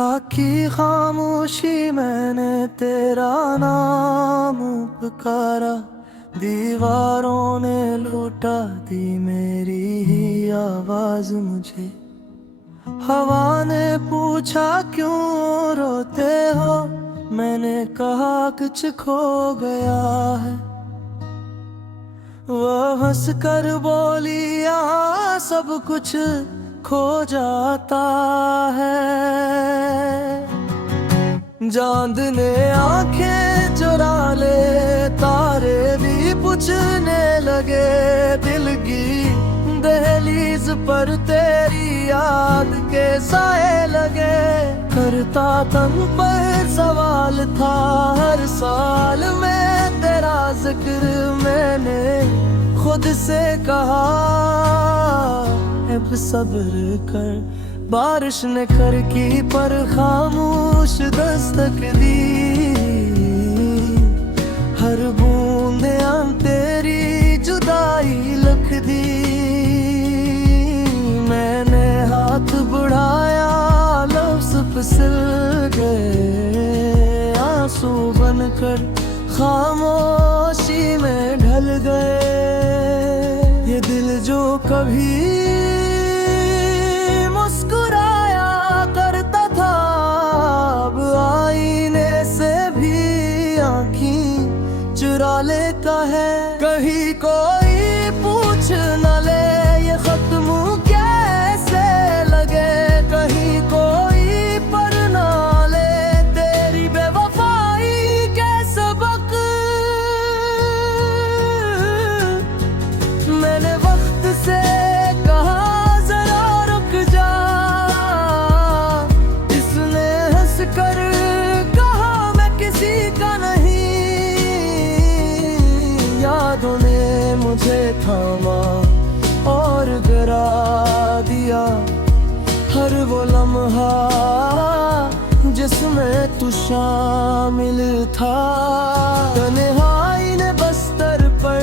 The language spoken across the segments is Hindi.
था कि खामोशी मैंने तेरा नाम पुकारा, दीवारों ने लौटा दी मेरी ही आवाज मुझे। हवा ने पूछा क्यों रोते हो, मैंने कहा कुछ खो गया है। वो हंस कर बोली यहाँ सब कुछ खो जाता है। चांद ने आंखें चुरा ले, तारे भी पूछने लगे, दिल की दहलीज पर तेरी याद के साए लगे। करता तन पर सवाल था हर साल में तेरा जिक्र, मैंने खुद से कहा अब सब्र कर। बारिश ने कर की पर खामोश दस्तक दी, हर बूंदे तेरी जुदाई लिख दी। मैंने हाथ बढ़ाया, लफ्ज़ फिसल गए, आंसू बनकर खामोशी में ढल गए। ये दिल जो कभी मुस्कुराया करता था, अब आईने से भी आँखें चुरा लेता है। कहीं कोई पूछ न ले ये खत्म कैसे लगे, कहीं कोई पर ना ले तेरी बेवफाई के सबक। मैंने वक्त से कहा जरा रुक जा, इसने हंस कर कहा मैं किसी का नहीं। यादों ने मुझे थामा और गिरा दिया, हर वो लम्हा जिसमें तू शामिल था। तन्हाई ने बस्तर पर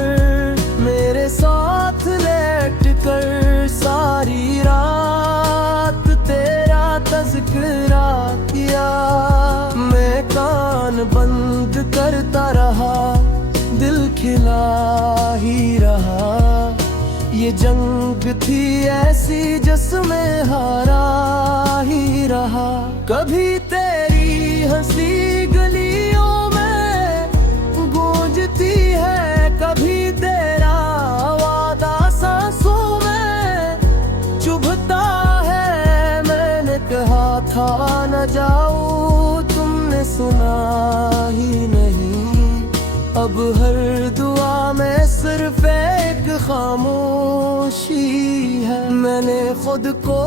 मेरे साथ लेट कर सारी रात तेरा तज़किरा किया। मैं कान बंद करता रहा, दिल खिला ही रहा। ये जंग थी ऐसी जिसमें हारा ही रहा। कभी तेरी हंसी गलियों में गूंजती है, कभी तेरा वादा सांसों में चुभता है। मैंने कहा था न जाऊं, तुमने सुना ही नहीं। अब हर दुआ में सिर्फ एक खामोशी है। मैंने खुद को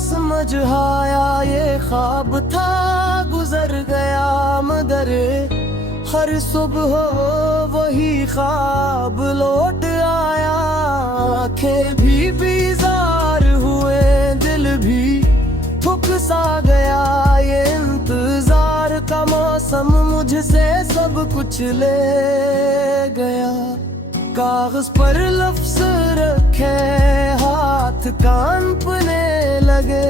समझाया ये ख्वाब था, गुजर गया मगर हर सुबह वही ख्वाब लौट आया। आंखें भी बीजार हुए, दिल भी थक सा गया। ये इंतजार का मौसम मुझसे सब कुछ ले गया। कागज पर लफ्ज रखे, हाथ कांपने लगे,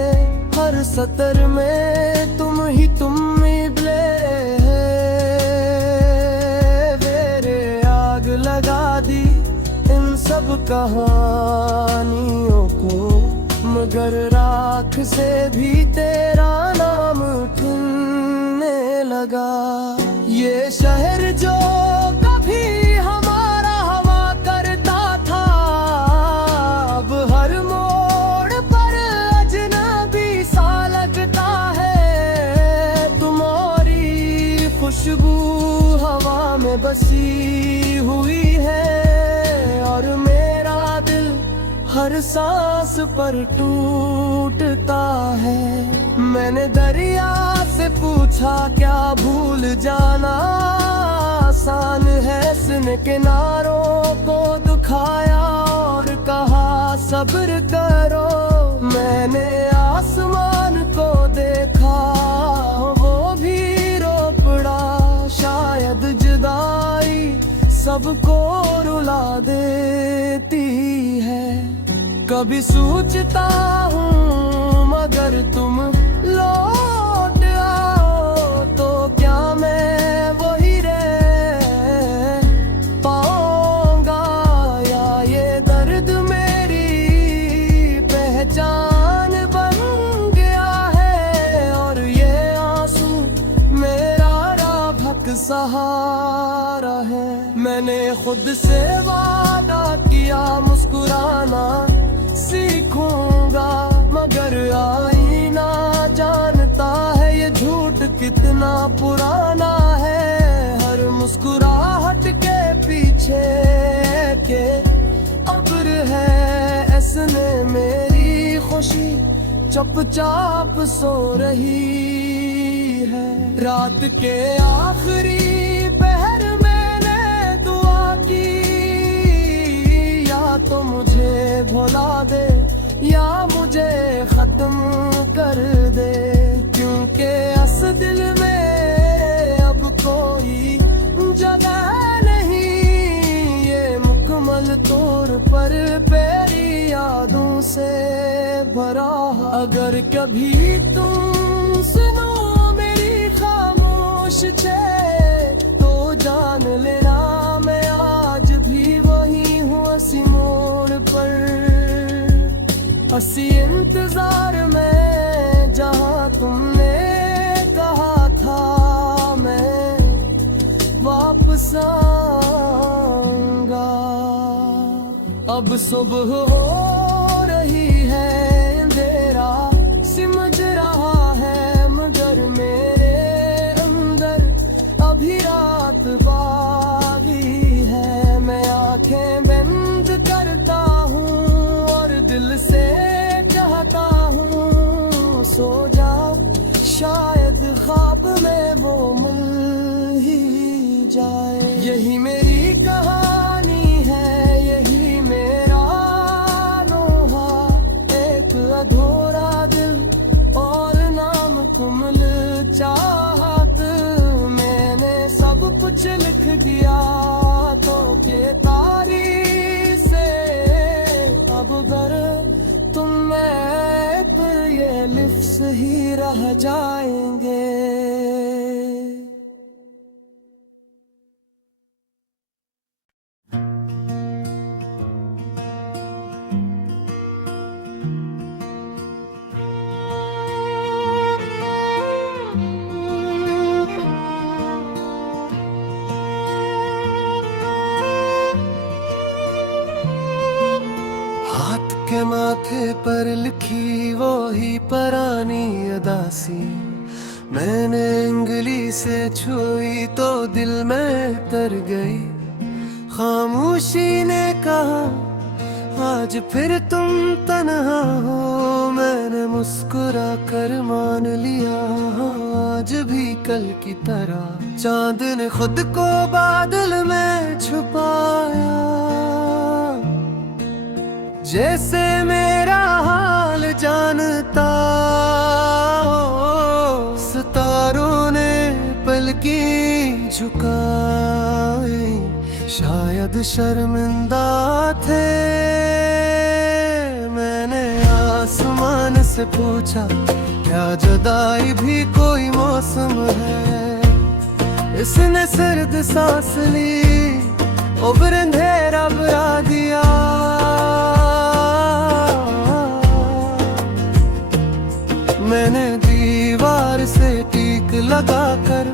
हर सतर में तुम ही मिले। मेरे आग लगा दी इन सब कहानियों को, मगर राख से भी तेरा नाम उठने लगा। ये शहर जो कभी हमारा हवा करता था, अब हर मोड़ पर अजनबी सा लगता है। तुम्हारी खुशबू हवा में बसी हुई है, और मेरा दिल हर सांस पर टूटता है। मैंने दरिया से पूछा क्या भूल जाना आसान है, इसने किनारों को दुखाया और कहा सब्र करो। मैंने आसमान को देखा, वो भी रो पड़ा। शायद जुदाई सबको रुला देती है। कभी सोचता हूँ मगर तुम लौट सहारा है। मैंने खुद से वादा किया मुस्कुराना सीखूंगा, मगर आईना जानता है ये झूठ कितना पुराना है। हर मुस्कुराहट के पीछे के अब्र है, ऐसने मेरी खुशी चुपचाप सो रही है। रात के आखिरी पहर मैंने दुआ की, या तो मुझे भुला दे या मुझे खत्म कर दे, क्योंकि इस दिल में अब कोई जगह नहीं। ये मुकम्मल तौर पर मेरी यादों से भरा। अगर कभी तुम सुनो मेरी खामोश छे, तो जान लेना मैं आज भी वही हूँ हंसी मोड़ पर। हंसी इंतजार में जहाँ तुमने कहा था मैं वापस आऊंगा। अब सुबह हो रही है, अंधेरा सिमट रहा है, मगर मेरे अंदर अभी रात बाकी है। मैं आंखें बंद करता हूँ और दिल से कहता हूँ सो जाओ, शायद ख्वाब में वो मिल ही जाए। यही मेरी कहानी है, यही मेरा नोहा, एक अधूरा दिल और नाम कुमल चाहत। मैंने सब कुछ लिख दिया तो के तारीख से, अब अगर तुम मैं तो ये लिफ्स ही रह जाएंगे। के माथे पर लिखी वो ही पुरानी अदासी, मैंने उंगली से छुई तो दिल में तर गई। खामोशी ने कहा आज फिर तुम तन्हा हो, मैंने मुस्कुरा कर मान लिया आज भी कल की तरह। चांद ने खुद को बादल में छुपाया, जैसे मेरा हाल जानता हो। सितारों ने पलकी झुकाई, शायद शर्मिंदा थे। मैंने आसमान से पूछा क्या जुदाई भी कोई मौसम है। इसने सर्द सांस ली, उबर अंधेरा बुरा दिया। मैंने दीवार से टीक लगाकर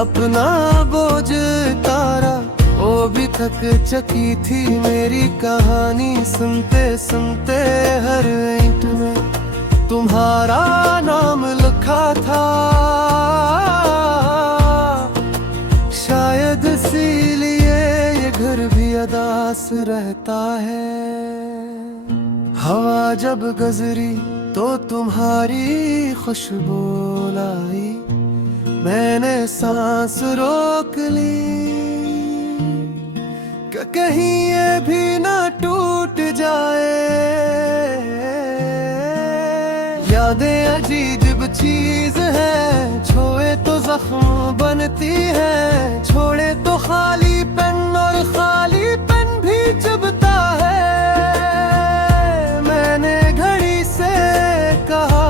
अपना बोझ उतारा, वो भी थक चकी थी मेरी कहानी सुनते सुनते। हर ईंट में तुम्हारा नाम लिखा था, शायद इसीलिए ये घर भी अदास रहता है। हवा जब गुजरी तो तुम्हारी खुशबू लाई, मैंने सांस रोक ली कि कहीं ये भी ना टूट जाए। यादें अजीब चीज है, छोए तो जख्म बनती है, छोड़े तो खाली पेन और खाली पेन भी चुभता है। मैंने घड़ी से कहा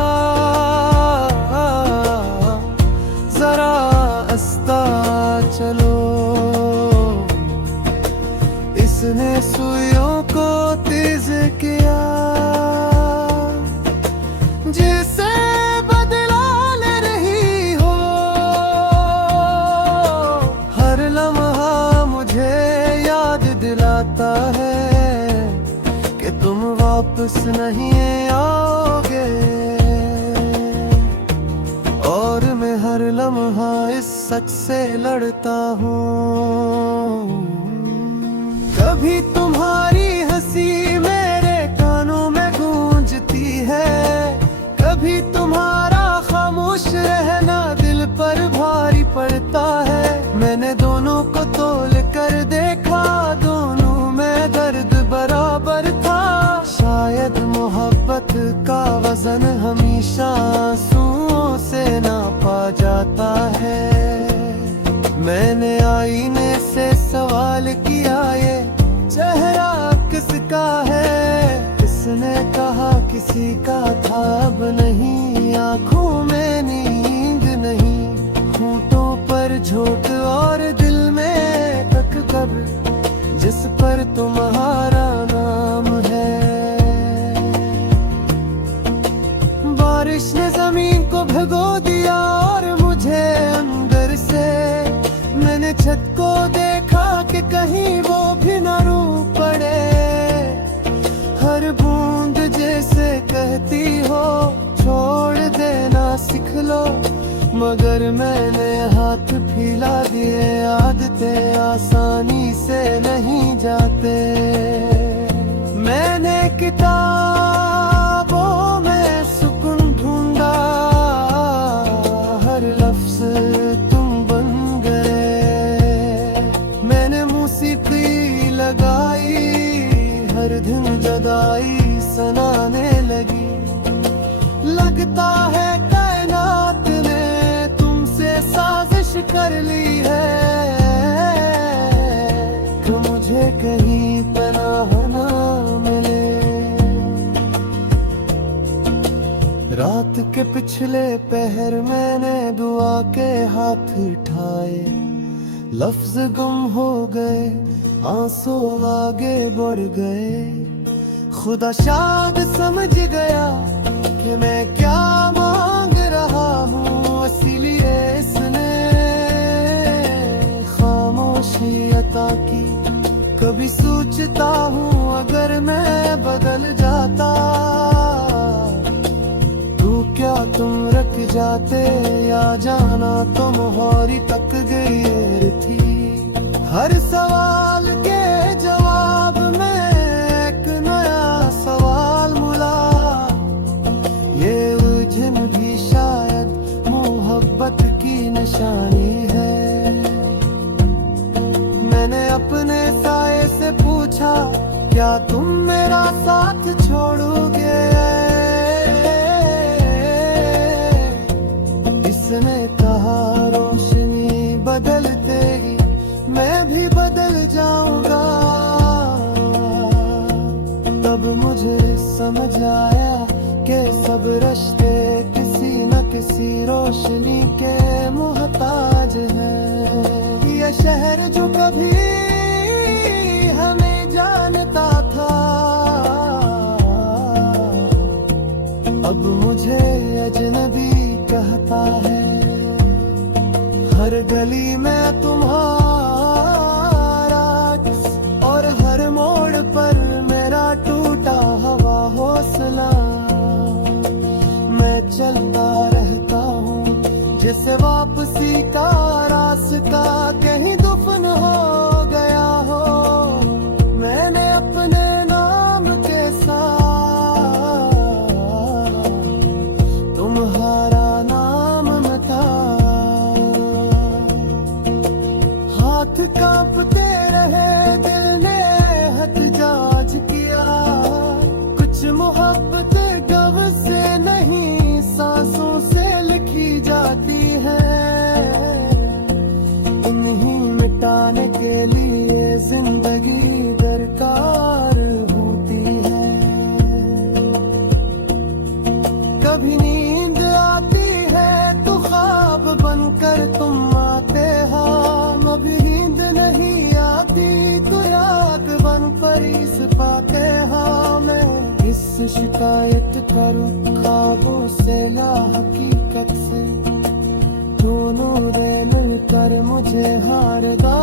जरा आस्ता चलो, इसने सुइयों को तेज किया, जिसे बदला ले रही हो वापस नहीं आओगे, और मैं हर लम्हा इस सच से लड़ता हूँ। कभी तुम्हारी हंसी मेरे कानों में गूंजती है, कभी तुम्हारा खामोश रहना दिल पर भारी पड़ता है। मैंने दोनों को तोल कर देखा, दोनों में दर्द बराबर था। शायद मोहब्बत का वजन हमेशा आंसुओं से नापा जाता है। मैंने आईने से सवाल किया, ये चेहरा किसका है? किसने कहा किसी का था, अब नहीं आँखों में नींद नहीं, होठों पर झोंक और दिल में तक कब्र जिस पर तुम्हारा नाम है। बारिश ने जमीन को भिगो दिया और मुझे अंदर से, मैंने छत को देखा कि कहीं वो भी न रो पड़े। हर बूंद जैसे कहती हो छोड़ देना सीख लो, मगर मैंने हाथ फैला दिए। आदतें आसानी से नहीं जाते। मैंने किताबों में सुकून ढूंढा, हर लफ्ज तुम बन गए। मैंने मौसीकी लगाई, हर दिन जुदाई सुनाने लगी। लगता है कायनात ने तुमसे साजिश कर ली है, कि मुझे कहीं पनाह ना मिले। रात के पिछले पहर मैंने दुआ के हाथ उठाए, लफ्ज गुम हो गए, आंसू आगे बढ़ गए। खुदा शायद समझ गया कि मैं क्या मांग रहा हूँ, इसीलिए इसने खामोशी अता की। कभी सोचता हूँ अगर मैं बदल जाता, तो क्या तुम रख जाते, या जाना तो मोहरी तक गई थी। हर सवाल के जवाब में एक नया सवाल मिला, ये उलझन भी शायद मोहब्बत की निशानी है। मैंने अपने साए से पूछा, क्या तुम मेरा साथ छोड़ोगे? इसने कहा रोशनी बदलते ही मैं भी बदल जाऊंगा। तब मुझे समझ आया कि सब रिश्ते किसी न किसी रोशनी के मोहताज हैं। ये शहर जो कभी हमें जानता था, अब मुझे अजनबी कहता है। हर गली में तुम्हारा और हर मोड़ पर मेरा टूटा हुआ हौसला। मैं चलता रहता हूँ जैसे वापसी का रास्ता कहीं दफन हो गया हो। मैंने अपने नाम के साथ तुम्हारा नाम मिटा। हाथ कांपते रहे, दिल ने एहतजाज किया। कुछ मोहब्बत गम से नहीं, सांसों से लिखी जाती है। इन्हीं मिटाने के लिए जिंदगी दरकार होती है। कभी नींद आती है तो ख्वाब बनकर तुम आते हो, कभी नींद नहीं आती तो याद बन परिस पाते हो। मैं किस शिकायत करूं ख्वाबों से या हकीकत से, दोनों दे मिलकर मुझे हारदा